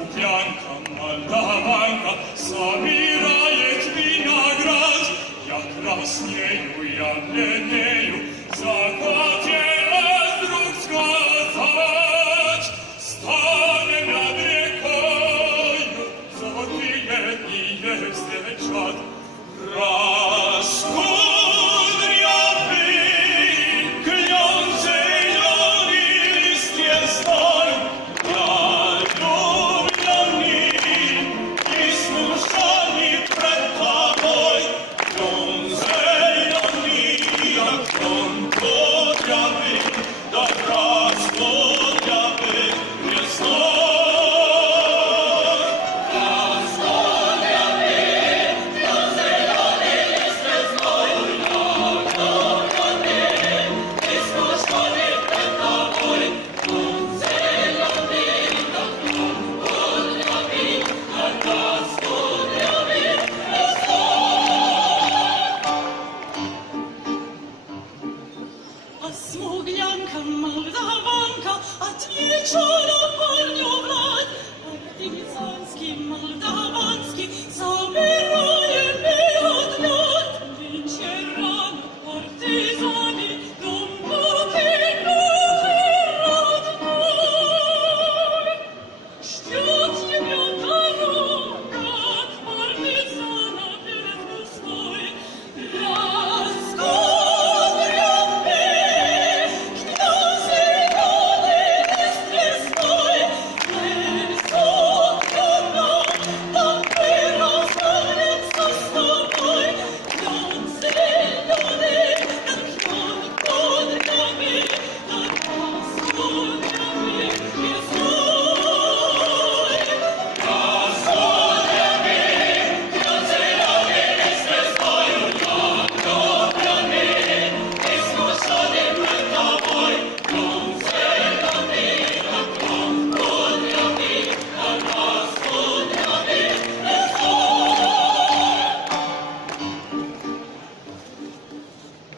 Смуглянка, молдаванка, собирает виноград. Я краснею, я бледнею, захотелось вдруг сказать. Станем над рекою, золотые дни встречат. Раскудрявый клен зеленый листья стой, влюбленный и смущенный пред тобой. Клен зеленый, как клен кудрявый, да раскудрявый лесной. Смуглянка, молдаванка, отвечала парню врать. Партизанский, молдаванский, собираем виноград. Нынче рано партизаны дом покинули родной. Ждет тебя дорога от партизана без густой.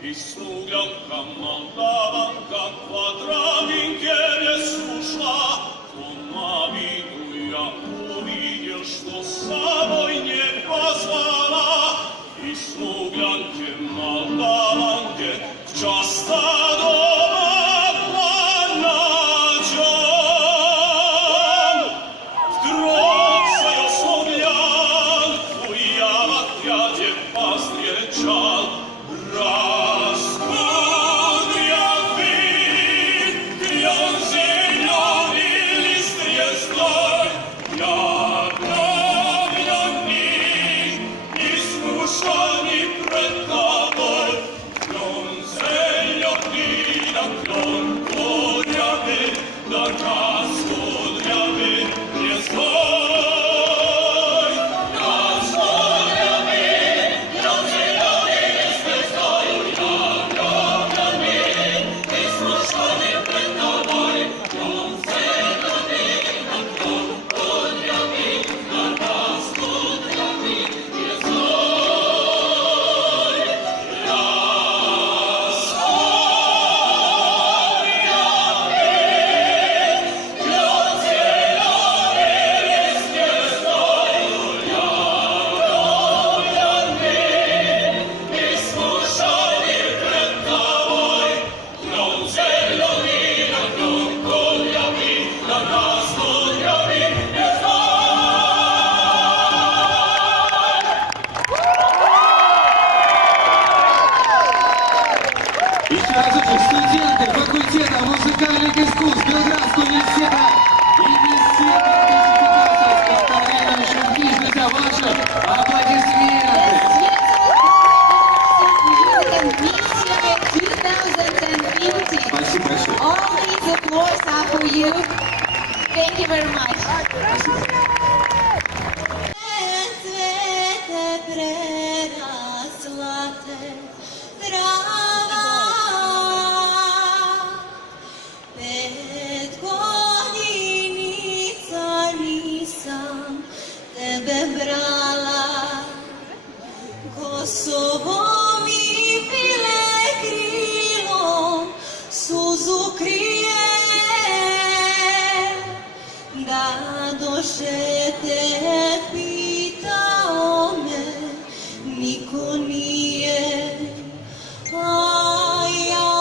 И смуглянка, молдаванка по травинке лесу шла. Он на виду я увидел, что с собой не позвала. И смуглянке, молдаванке часто дома ночам. Вдруг свою смуглянку я в отряде повстречал. Раскудрявый клен зеленый листья стой, я обновленный и смущенный пред тобой. Клен зеленый, да клен кудрявый, да раскудрявый лесной. Еще разочек, студенты факультета музыкальных искусств Белградского университета и Института поздравляем наших ближних за ваши аплодисменты. Спасибо большое. All these applause are for you. Thank you very much. Sobom i pile krilom suzu krije da do Bože, te pitao me, niko nije, a ja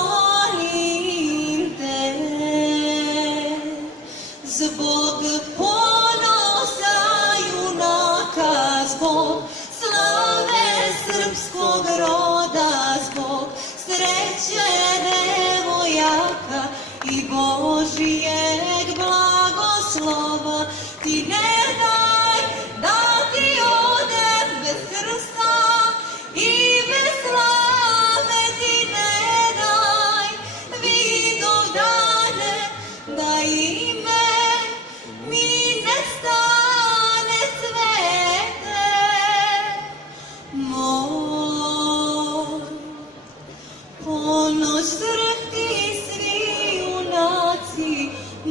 molim te, zbog ponosa junaka, zbog slave srpskog roda, zbog sreće devojaka i Božijeg blagoslova, ti ne daj da ti odem bez krsta i bez slave, ti ne daj vidov dane da ime mi ne stane cvete moj. Ponoć zrhti svi junaci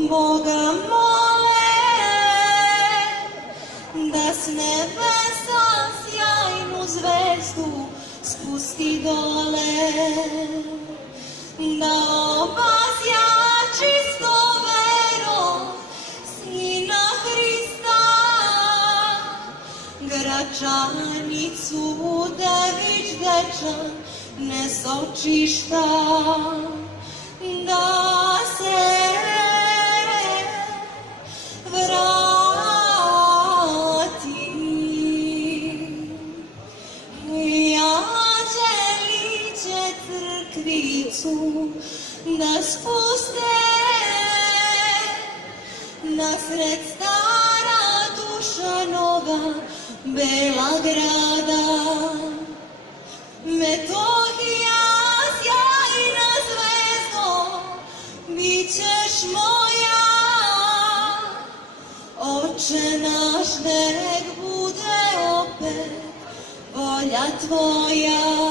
Boga mole, da s nebesa sjajnu zvezdu spusti dole, da obasja čisto verom Sina Hrista, Gračanicu Dević dečan nesočišta, da se vrati. Anđeliće crkvicu da spuste nasred stara Dušanova bela grada. Metohija, sjajna zvezdo, bit ćeš moja. Oče naš, nek bude opet volja tvoja.